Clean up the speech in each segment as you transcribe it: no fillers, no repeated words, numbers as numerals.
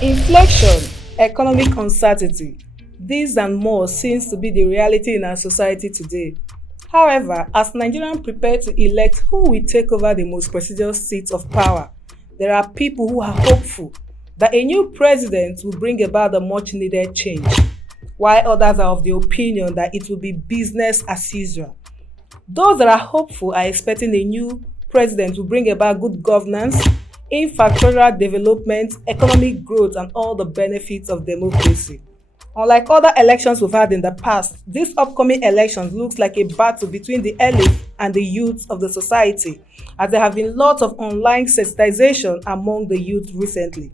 Inflation, economic uncertainty, this and more seems to be the reality in our society today. However, as Nigerians prepare to elect who will take over the most prestigious seats of power, there are people who are hopeful that a new president will bring about the much needed change, while others are of the opinion that it will be business as usual. Those that are hopeful are expecting a new president to bring about good governance, infrastructural development, economic growth, and all the benefits of democracy. Unlike other elections we've had in the past, this upcoming election looks like a battle between the elite and the youth of the society, as there have been lots of online sensitization among the youth recently.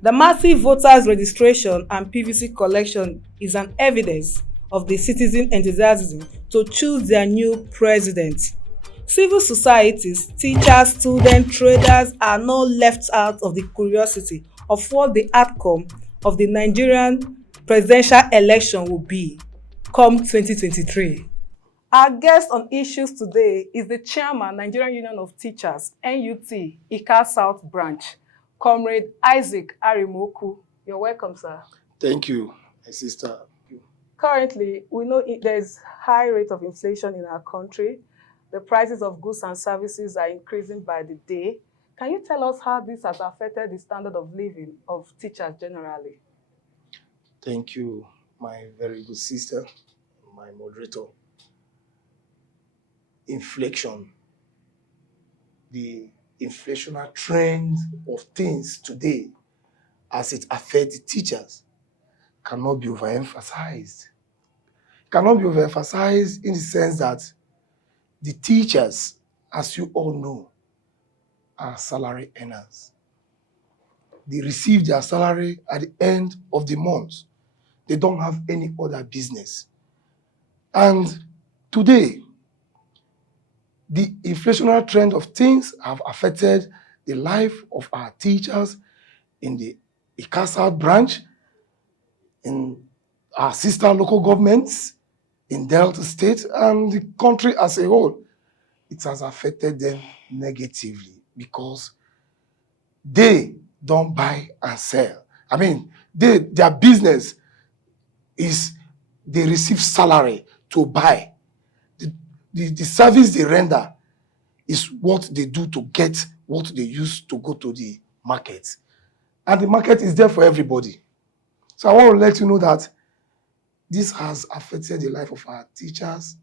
The massive voters registration and PVC collection is an evidence of the citizen enthusiasm to choose their new president. Civil societies, teachers, students, traders are not left out of the curiosity of what the outcome of the Nigerian presidential election will be come 2023. Our guest on issues today is the chairman, Nigerian Union of Teachers, NUT, Ika South Branch, Comrade Isaac Arimoku. You're welcome, sir. Thank you, my sister. Currently, we know there's high rate of inflation in our country. The prices of goods and services are increasing by the day. Can you tell us how this has affected the standard of living of teachers generally? Thank you, my very good sister, my moderator. Inflation, the inflationary trend of things today as it affects the teachers cannot be overemphasized. Cannot be overemphasized in the sense that the teachers, as you all know, are salary earners. They receive their salary at the end of the month. They don't have any other business. And today, the inflationary trend of things have affected the life of our teachers in the Ikasat branch, in our sister local governments, in Delta State, and the country as a whole. It has affected them negatively because they don't buy and sell. I mean, their business is they receive salary to buy. The service they render is what they do to get what they use to go to the market. And the market is there for everybody. So I want to let you know that this has affected the life of our teachers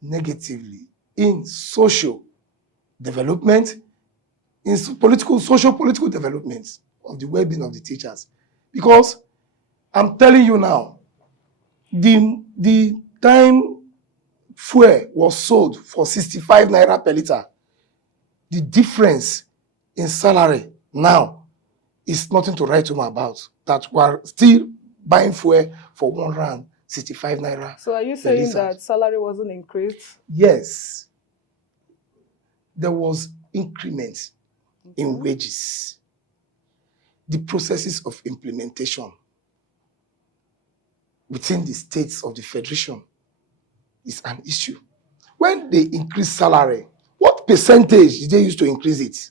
negatively in social development, in social political development of the well-being of the teachers. Because I'm telling you now, the time fuel was sold for 65 naira per liter, the difference in salary now is nothing to write home about. That we're still buying fuel for 165 naira. So are you saying that salary wasn't increased? Yes. There was increment in wages. The processes of implementation within the states of the federation is an issue. When they increase salary, what percentage did they use to increase it?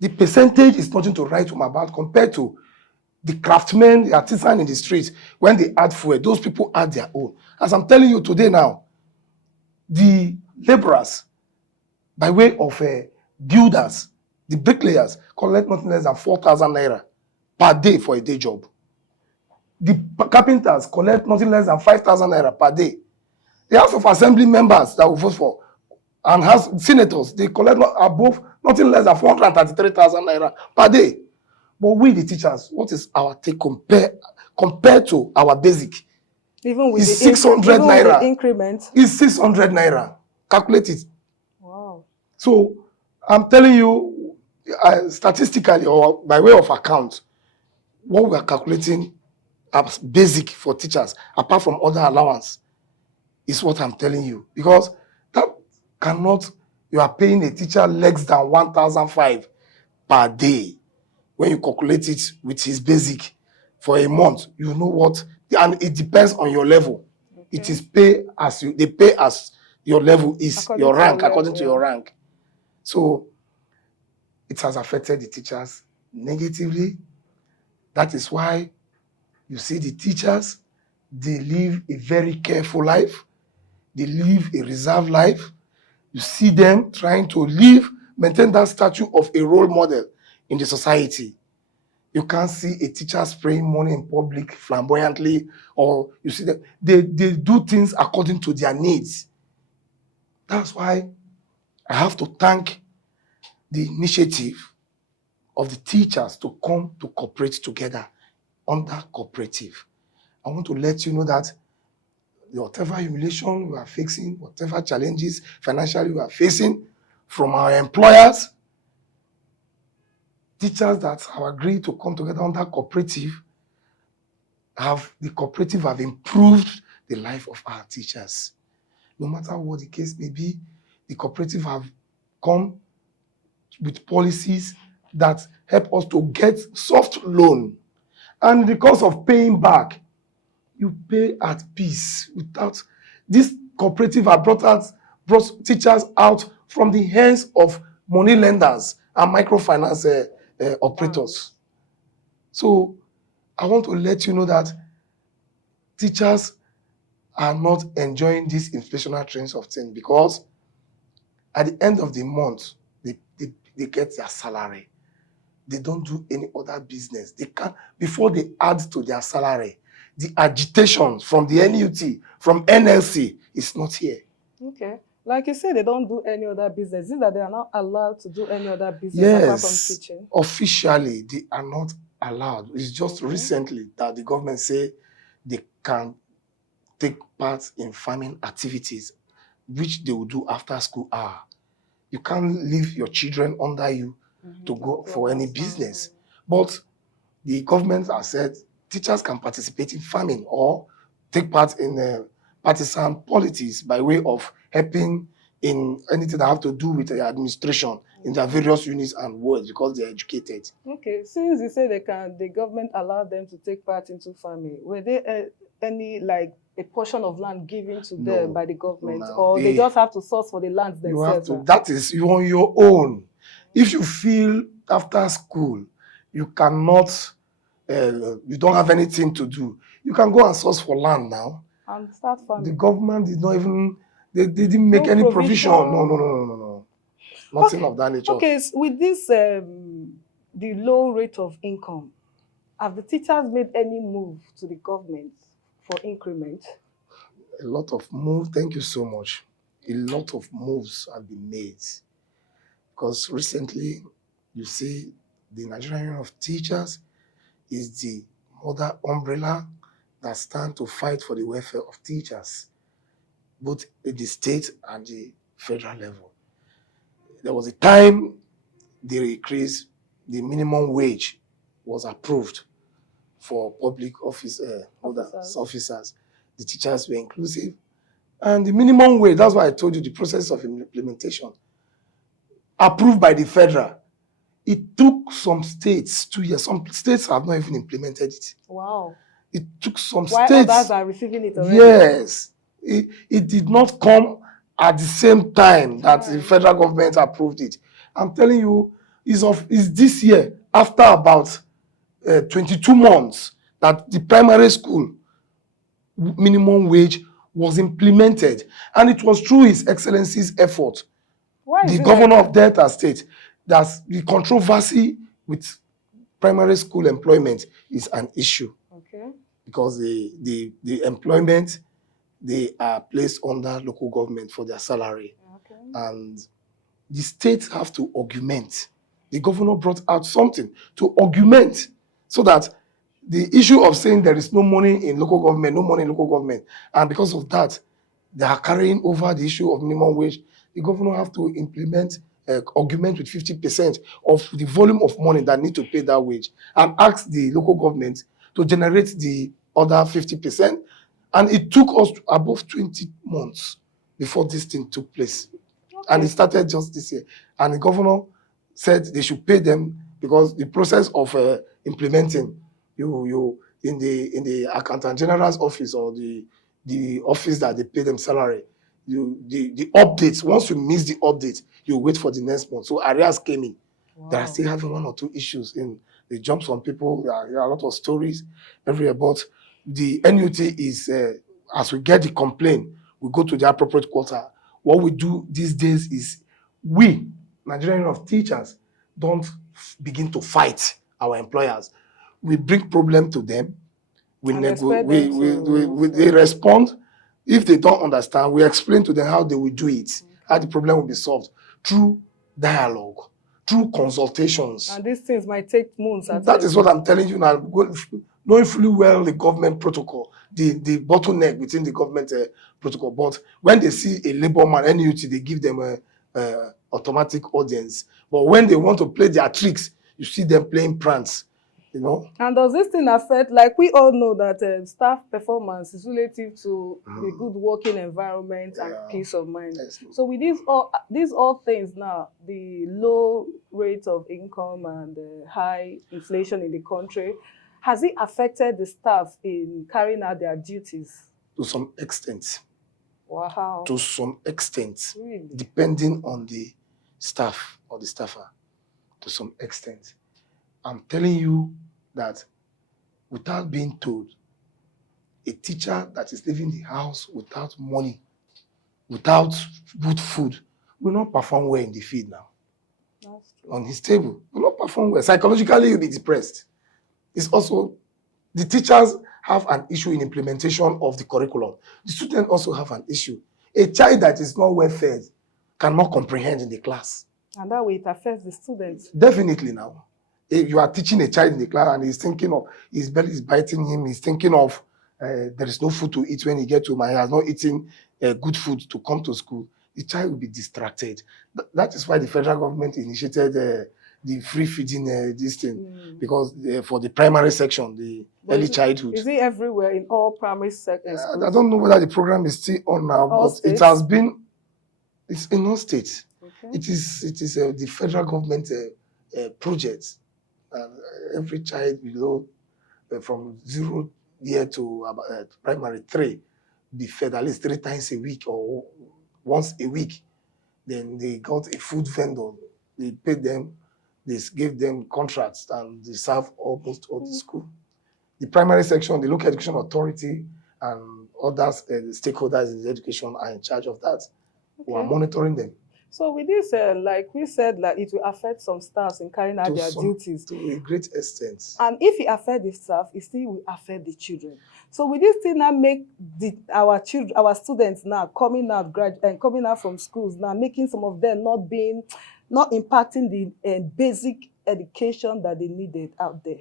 The percentage is nothing to write home about compared to the craftsmen, the artisan in the streets. When they add fuel, those people add their own. As I'm telling you today now, the laborers, by way of builders, the bricklayers, collect nothing less than 4,000 naira per day for a day job. The carpenters collect nothing less than 5,000 naira per day. The House of Assembly members that we vote for and House senators, they collect above nothing less than 433,000 naira per day. But we, the teachers, what is our take compared to our basic? Even with it's 600 naira. With the increment? It's 600 naira. Calculate it. Wow. So I'm telling you, statistically or by way of account, what we are calculating as basic for teachers, apart from other allowance, is what I'm telling you. Because that cannot, you are paying a teacher less than 1,005 per day. When you calculate it with his basic for a month, you know what, and it depends on your level. Okay. It is they pay as your level is, according your rank, according to your rank. So it has affected the teachers negatively. That is why you see the teachers, they live a very careful life. They live a reserved life. You see them trying to maintain that stature of a role model in the society. You can't see a teacher spraying money in public flamboyantly, or you see them, they do things according to their needs. That's why I have to thank the initiative of the teachers to come to cooperate together under cooperative. I want to let you know that whatever humiliation we are facing, whatever challenges financially we are facing from our employers, teachers that have agreed to come together under cooperative, the cooperative have improved the life of our teachers. No matter what the case may be, the cooperative have come with policies that help us to get soft loan. And because of paying back, you pay at peace without. This cooperative have brought teachers out from the hands of money lenders and microfinance operators. So I want to let you know that teachers are not enjoying these inflationary trends of things, because at the end of the month, they get their salary. They don't do any other business. They can't, before they add to their salary, the agitation from the NUT, from NLC is not here. Okay. Like you said, they don't do any other business. Is it that they are not allowed to do any other business apart from teaching? Officially, they are not allowed. It's just recently that the government say they can take part in farming activities, which they will do after school hour. You can't leave your children under you to go for any business. But the government has said teachers can participate in farming or take part in partisan politics by way of helping in anything that have to do with the administration in their various units and wards, because they are educated. Okay, since you say the government allowed them to take part into farming, were there any a portion of land given to them by the government, or they just have to source for the land themselves? That is you on your own. If you feel after school you cannot, you don't have anything to do, you can go and source for land now and start farming. The government did not even, they didn't make any provision. No. Nothing of that nature. Okay, so with this, the low rate of income, have the teachers made any move to the government for increment? A lot of moves, thank you so much. A lot of moves have been made. Because recently, you see, the Nigerian Union of Teachers is the mother umbrella that stands to fight for the welfare of teachers, both at the state and the federal level. There was a time the minimum wage was approved for public officers. The teachers were inclusive. And the minimum wage, that's why I told you the process of implementation, approved by the federal. It took some states 2 years. Some states have not even implemented it. Wow. It took some Why states. Others are receiving it already? Yes. It did not come at the same time that the federal government approved it. I'm telling you, is this year, after about 22 months, that the primary school minimum wage was implemented. And it was through His Excellency's effort. The governor of Delta State, that the controversy with primary school employment is an issue. Okay. Because the employment, they are placed under local government for their salary. Okay. And the states have to augment. The governor brought out something to augment, so that the issue of saying there is no money in local government, and because of that, they are carrying over the issue of minimum wage. The governor have to implement, augment with 50% of the volume of money that need to pay that wage, and ask the local government to generate the other 50%. And it took us above 20 months before this thing took place. Okay. And it started just this year. And the governor said they should pay them, because the process of implementing, you in the accountant general's office, or the office that they pay them salary, the updates, once you miss the update, you wait for the next month. So arrears came in. They are still having 1 or 2 issues in they jump on people. There are a lot of stories everywhere. But the NUT is, as we get the complaint, we go to the appropriate quarter. What we do these days is we, Nigerian Union of Teachers, don't begin to fight our employers. We bring problem to them. They respond. If they don't understand, we explain to them how they will do it, how the problem will be solved through dialogue, through consultations. And these things might take months. That is what I'm telling you now. Knowing fully well the government protocol, the bottleneck within the government protocol. But when they see a labor man, NUT, they give them a automatic audience. But when they want to play their tricks, you see them playing pranks. You know? And does this thing affect, like we all know that staff performance is relative to the good working environment and peace of mind. Yes. So with these all things now, the low rate of income and high inflation in the country, has it affected the staff in carrying out their duties? To some extent. Wow. To some extent. Really? Depending on the staff or the staffer. To some extent. I'm telling you that without being told, a teacher that is leaving the house without money, without good food, will not perform well in the field now. That's true. On his table, will not perform well. Psychologically, he'll be depressed. It's also, the teachers have an issue in implementation of the curriculum. The students also have an issue. A child that is not well fed cannot comprehend in the class. And that way it affects the students. Definitely now. If you are teaching a child in the class and he's thinking of, his belly is biting him, he's thinking of there is no food to eat when he gets home and he has not eaten good food to come to school, the child will be distracted. That is why the federal government initiated the free feeding this thing, because for the primary section, the early childhood. Is it everywhere in all primary sections? I don't know whether the program is still on now, but states? It has been, it's in all states. Okay. It is the federal government project. Every child below from 0 year to primary 3 be fed at least 3 times a week or once a week. Then they got a food vendor. They paid them, they gave them contracts, and they serve almost all the school. The primary section, the local education authority, and others, the stakeholders in the education are in charge of that. Okay. We are monitoring them. So with this, like we said, like it will affect some staffs in carrying out their duties. To a great extent. And if it affects the staff, it still will affect the children. So with this thing now make our students now coming out from schools now, making some of them not impacting the basic education that they needed out there.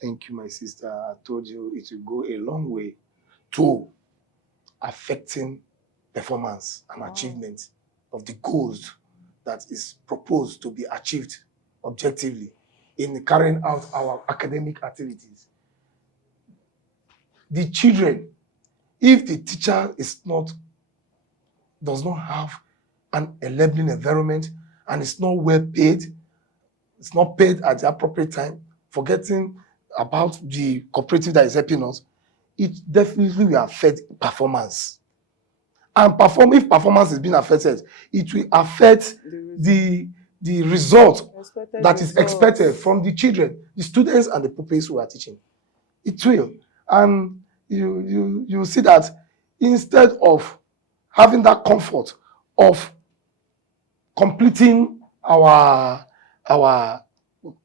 Thank you, my sister. I told you it will go a long way to affecting performance and achievement of the goals that is proposed to be achieved objectively in carrying out our academic activities. The children, if the teacher does not have an enabling environment and is not well paid, it's not paid at the appropriate time, forgetting about the cooperative that is helping us, it definitely will affect performance. And if performance is being affected, it will affect the result that is expected from the children, the students and the pupils who are teaching. It will. And you see that instead of having that comfort of completing our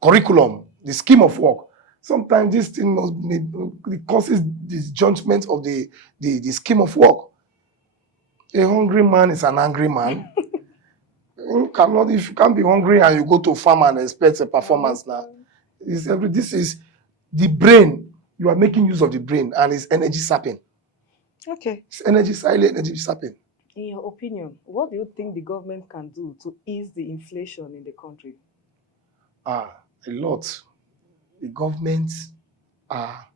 curriculum, the scheme of work, sometimes this thing causes disjustment of the scheme of work. A hungry man is an angry man. If you can't be hungry and you go to farm and expect a performance now, this is the brain. You are making use of the brain and it's energy sapping. Okay. It's energy sapping. In your opinion, what do you think the government can do to ease the inflation in the country? A lot. The government are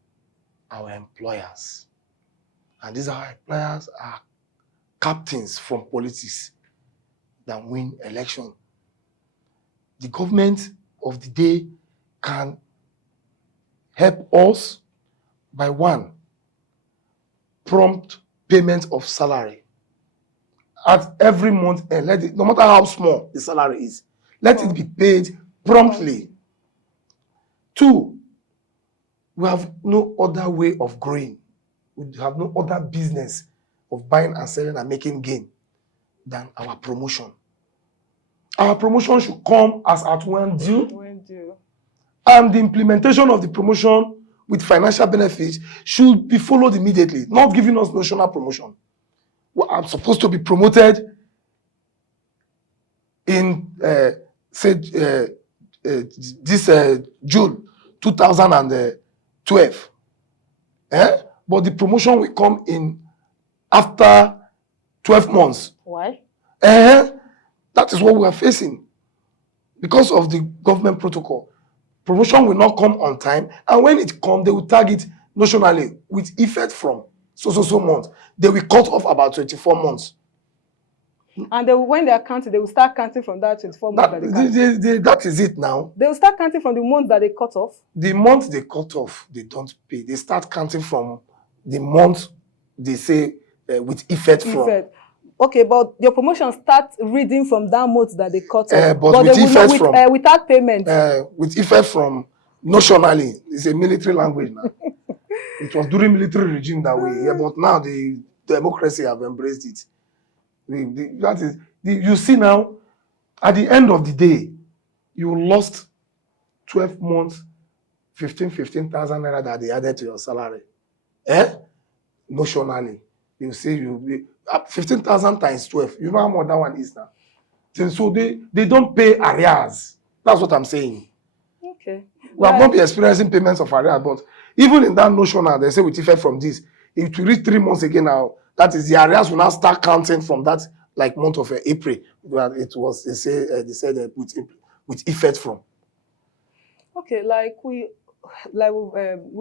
our employers. And these our employers are captains from politics that win election. The government of the day can help us by 1, prompt payment of salary at every month, and no matter how small the salary is, let it be paid promptly. 2, we have no other way of growing. We have no other business of buying and selling and making gain than our promotion. Our promotion should come as at when due, When due. and the implementation of the promotion with financial benefits should be followed immediately, not giving us notional promotion. Well, I'm supposed to be promoted in, this June 2012. But the promotion will come in after 12 months. Why? That is what we are facing. Because of the government protocol, promotion will not come on time, and when it comes, they will tag it nationally with effect from so months. They will cut off about 24 months. And when they are counting, they will start counting from that 24 months that they count. That is it now. They will start counting from the month that they cut off. The month they cut off, they don't pay. They start counting from the month they say with effect from. Okay, but your promotion starts reading from that month that they cut off. But with effect from. Without payment. With effect from nationally. It's a military language now. It was during military regime that way. Yeah, but now the democracy have embraced it. That is, you see now, at the end of the day, you lost 12 months, 15,000 naira that they added to your salary. Notionally. They will say you 15,000 times 12. You know how much that one is now. So they don't pay arrears. That's what I'm saying. Okay. We have not been experiencing payments of arrears, but even in that notional, they say with effect from this, if we reach 3 months again now, that is the arrears will now start counting from that month of April. It was they said with effect from. Okay, we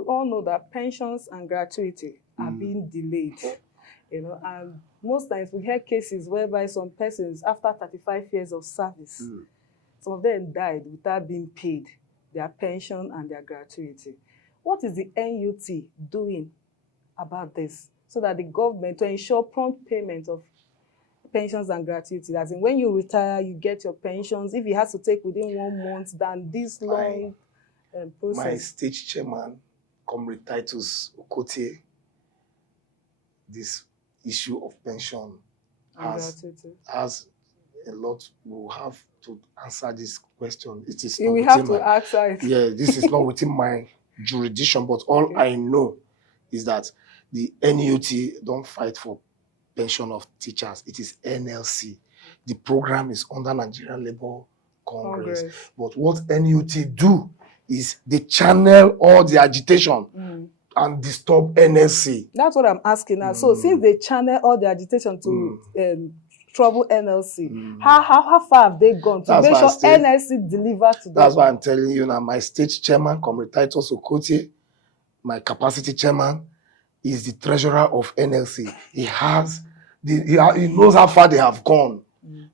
all know that pensions and gratuity are being delayed. And most times we hear cases whereby some persons, after 35 years of service, some of them died without being paid their pension and their gratuity. What is the NUT doing about this so that the government, to ensure prompt payment of pensions and gratuity, as in when you retire, you get your pensions, if it has to take within 1 month, than this long process? My state chairman, Comrade Titus Okotie, this issue of pension has a lot. We'll have to answer this question. It is we have to answer it. Yeah, this is not within my jurisdiction, but all I know is that the NUT don't fight for pension of teachers. It is NLC. The program is under Nigerian Labour Congress. But what NUT do is they channel all the agitation and disturb NLC. That's what I'm asking now. So since they channel all the agitation to trouble NLC, how far have they gone to make sure NLC deliver to them? That's why I'm telling you now. My state chairman, Comrade Titus Okotie, my capacity chairman, is the treasurer of NLC. He knows how far they have gone.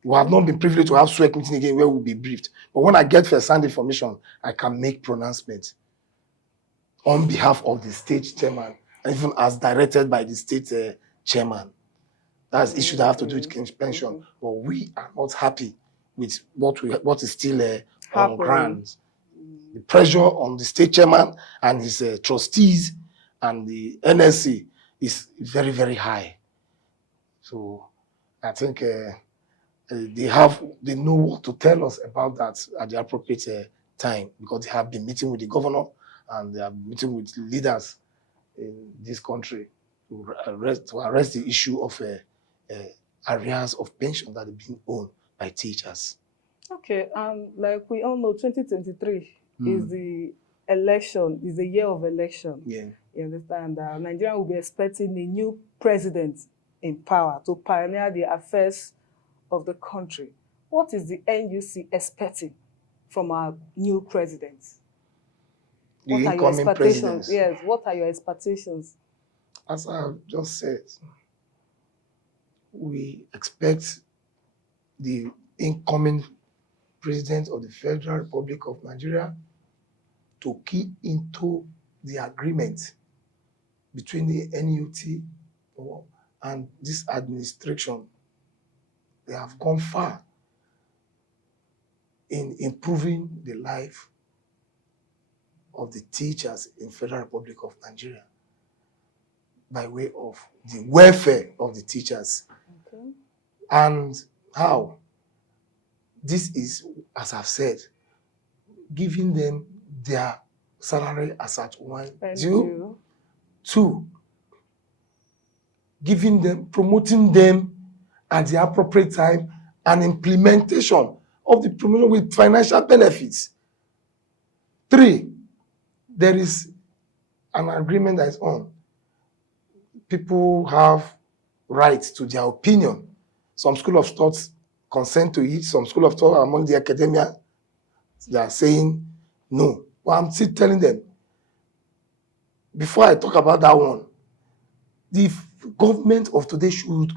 We have not been privileged to have SWEC meeting again where we'll be briefed. But when I get first-hand information, I can make pronouncements on behalf of the state chairman, even as directed by the state chairman. That's issue that have to do with pension. But we are not happy with what is still on ground. The pressure on the state chairman and his trustees and the NSC is very, very high. So I think they know what to tell us about that at the appropriate time, because they have been meeting with the governor and they are meeting with leaders in this country to arrest the issue of arrears of pension that are being owned by teachers. Okay, like we all know, 2023 is the election, is the year of election. Yeah. You understand? Nigeria will be expecting a new president in power to pioneer the affairs of the country. What is the NUC expecting from our new president? The what are your expectations? Yes, what are your expectations? As I just said, we expect the incoming president of the Federal Republic of Nigeria to key into the agreement between the NUT and this administration. They have gone far in improving the life of the teachers in Federal Republic of Nigeria by way of the welfare of the teachers. Okay. And how? This is, as I've said, giving them their salary as at one due. Two, giving them, promoting them at the appropriate time, and implementation of the promotion with financial benefits. Three, there is an agreement that is on. People have rights to their opinion. Some school of thoughts consent to it. Some school of thought among the academia, they are saying no. But I'm still telling them, before I talk about that one, the government of today should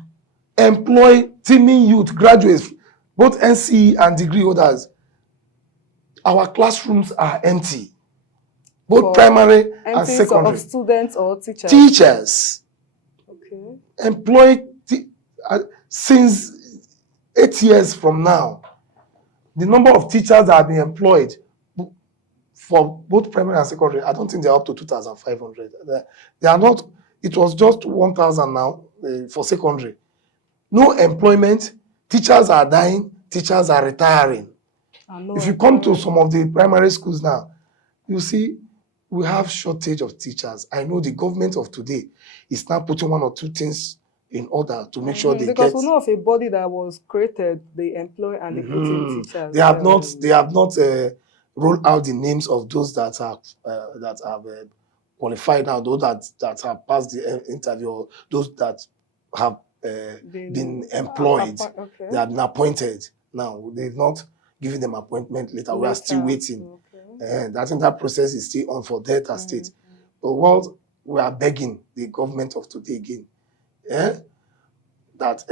employ teeming youth graduates, both NCE and degree holders. Our classrooms are empty, both For primary and secondary. Of students or teachers? Teachers. Okay. Employed since 8 years from now. The number of teachers that have been employed for both primary and secondary, I don't think they're up to 2,500. They are not, it was just 1,000 now for secondary. No employment, teachers are dying, teachers are retiring. If you come to some of the primary schools now, you see we have shortage of teachers. I know the government of today is now putting one or two things in order to make sure they because get. we know of a body that was created, they employ and they put in teachers. They have not rolled out the names of those that have qualified now, those that have passed the interview, or those that have been employed. Okay. They have been appointed. Now they've not given them appointment later. We are still waiting. Okay. I think that process is still on for Delta State. But what we are begging the government of today again, that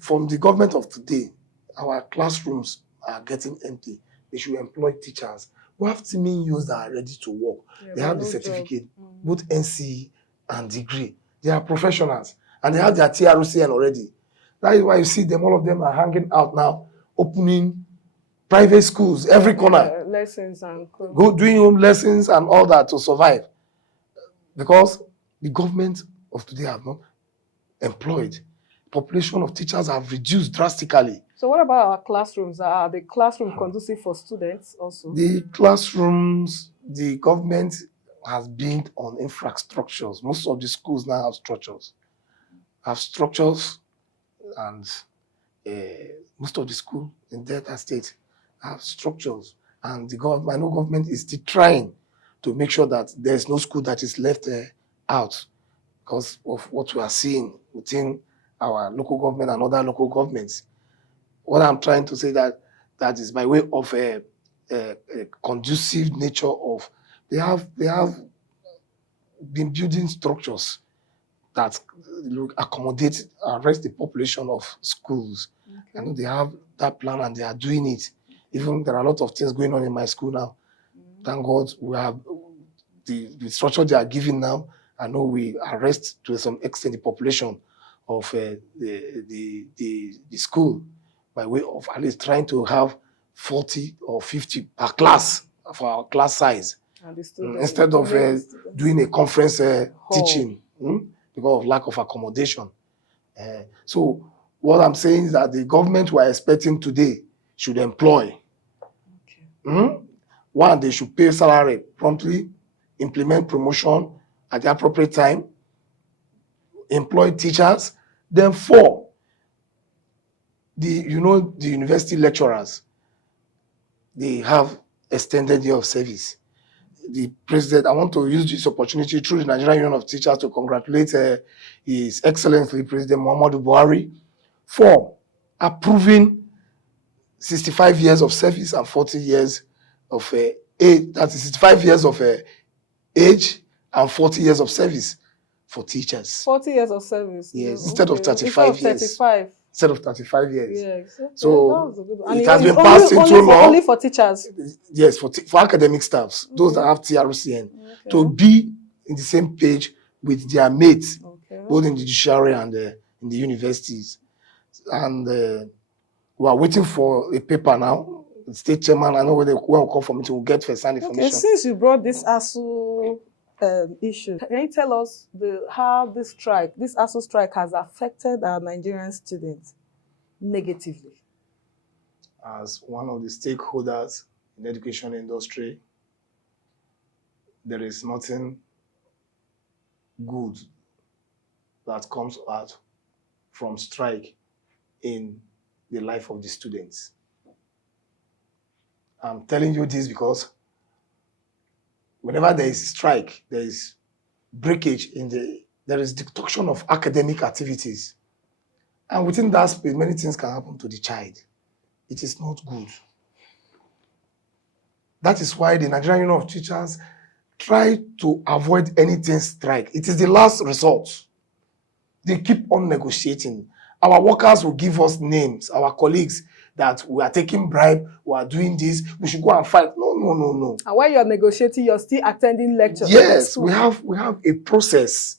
from the government of today, our classrooms are getting empty. They should employ teachers. We have teaming youths that are ready to work. They have the certificate, both NCE and degree. They are professionals, and they have their TRUCN already. That is why you see them, all of them are hanging out now, opening private schools, every corner. Lessons and doing home lessons and all that to survive. Because the government of today have not employed. Population of teachers have reduced drastically. So what about our classrooms? Are the classrooms conducive for students also? The classrooms, the government has been on infrastructures. Most of the schools now have structures. And most of the schools in Delta State have structures. And the government, I know government is still trying to make sure that there's no school that is left out because of what we are seeing within our local government and other local governments. What I'm trying to say that is by way of a conducive nature of they have been building structures that accommodate and rest the population of schools. Okay. I know they have that plan and they are doing it. Even there are a lot of things going on in my school now. Thank God we have the structure they are giving now. I know we arrest to some extent the population of the school by way of at least trying to have 40 or 50 per class for our class size. Instead of doing a conference teaching because of lack of accommodation. So what I'm saying is that the government we are expecting today should employ. Okay. One, they should pay salary promptly, implement promotion at the appropriate time, employ teachers. Then 4, the university lecturers, they have extended year of service. The president, I want to use this opportunity through the Nigerian Union of Teachers to congratulate His Excellency President Muhammadu Buhari for approving 65 years of service and 40 years of age. That is 65 years of age and 40 years of service for teachers. 40 years of service? Yes, instead of 35 years. Instead of 35 years. Yes. Okay. So it has been passed into law. Only for teachers? Yes, for academic staffs, those that have TRUCN, to be in the same page with their mates, both in the judiciary and in the universities. And we are waiting for a paper now The state chairman, I know when we call for meeting, we'll get first-hand Okay, information. since you brought this ASU issue, can you tell us how this ASU strike has affected our Nigerian students negatively? As one of the stakeholders in the education industry, there is nothing good that comes out from strike in the life of the students. I'm telling you this because whenever there is strike, there is breakage there is destruction of academic activities. And within that space, many things can happen to the child. It is not good. That is why the Nigerian Union of Teachers try to avoid anything strike. It is the last resort. They keep on negotiating. Our workers will give us names, our colleagues, that we are taking bribe, we are doing this, we should go and fight. No. And while you're negotiating, you're still attending lectures. Yes, we have a process.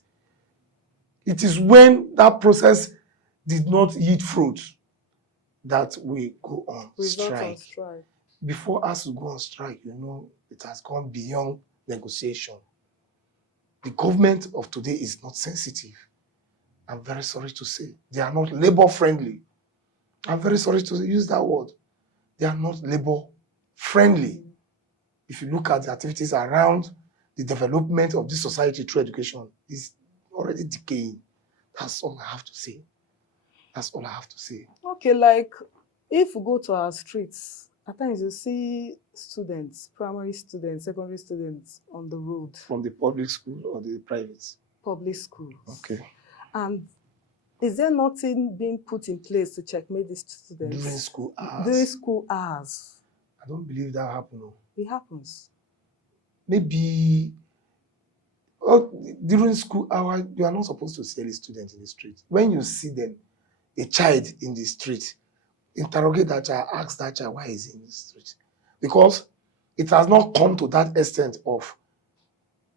It is when that process did not yield fruit that we go on strike. Before us to go on strike, it has gone beyond negotiation. The government of today is not sensitive. I'm very sorry to say. They are not labor-friendly. I'm very sorry to use that word. They are not labor-friendly. If you look at the activities around the development of this society through education, it's already decaying. That's all I have to say. That's all I have to say. Okay, like if we go to our streets, at times you see students, primary students, secondary students on the road. From the public school or the private? Public schools. Okay. And is there nothing being put in place to checkmate these students? During school hours? During school hours. I don't believe that happens. It happens. Maybe during school hours, you are not supposed to see any student in the street. When you see them, a child in the street, interrogate that child, ask that child why he's in the street. Because it has not come to that extent of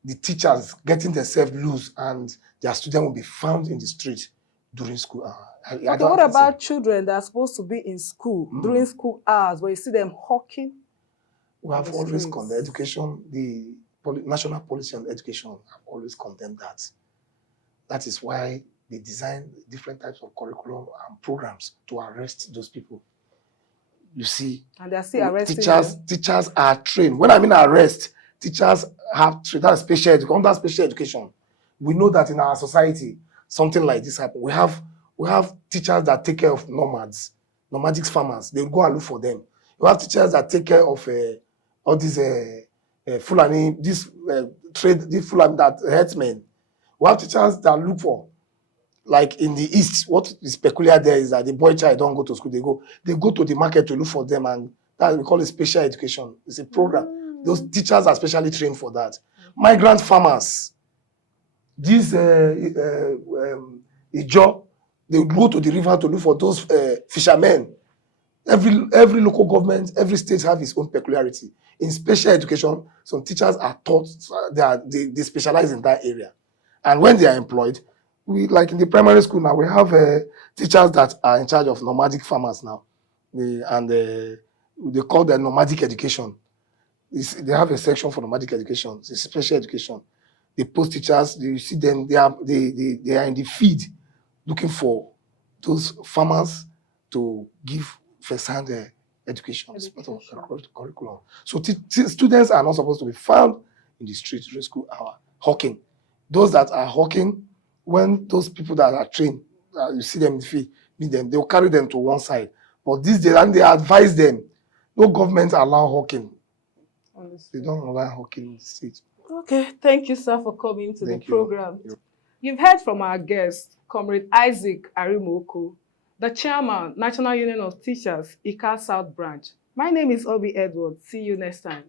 the teachers getting themselves loose and their student will be found in the street during school hours. Okay, what about children that are supposed to be in school during school hours, where you see them hawking? We have always condemned education, the national policy on education have always condemned that. That is why they design different types of curriculum and programs to arrest those people. You see, and they are still arresting teachers are trained. When I mean arrest, teachers have trained. That's special education. Under special education, we know that in our society, something like this happens. We have teachers that take care of nomadic farmers. They go and look for them. We have teachers that take care of all these Fulani, these Fulani that herdsmen. We have teachers that look for, like in the East, what is peculiar there is that the boy child don't go to school. They go to the market to look for them, and that we call it special education. It's a program. Those teachers are specially trained for that. Migrant farmers, these Ijo, they go to the river to look for those fishermen. Every local government, every state have its own peculiarity. In special education, some teachers are taught, they specialize in that area. And when they are employed, like in the primary school now, we have teachers that are in charge of nomadic farmers now. They call them nomadic education. They have a section for nomadic education. It's special education. They post teachers, you see them, they are in the field looking for those farmers to give first-hand education. It's part of the curriculum. So students are not supposed to be found in the street during school hour hawking. Those that are hawking, when those people that are trained, you see them in the field, meet them, they will carry them to one side. But these days, and they advise them, no government allow hawking. They don't allow hawking in the street. Okay, thank you, sir, for coming to the program. You've heard from our guest, Comrade Isaac Arimoko, the chairman, National Union of Teachers, Ika South Branch. My name is Obi Edward. See you next time.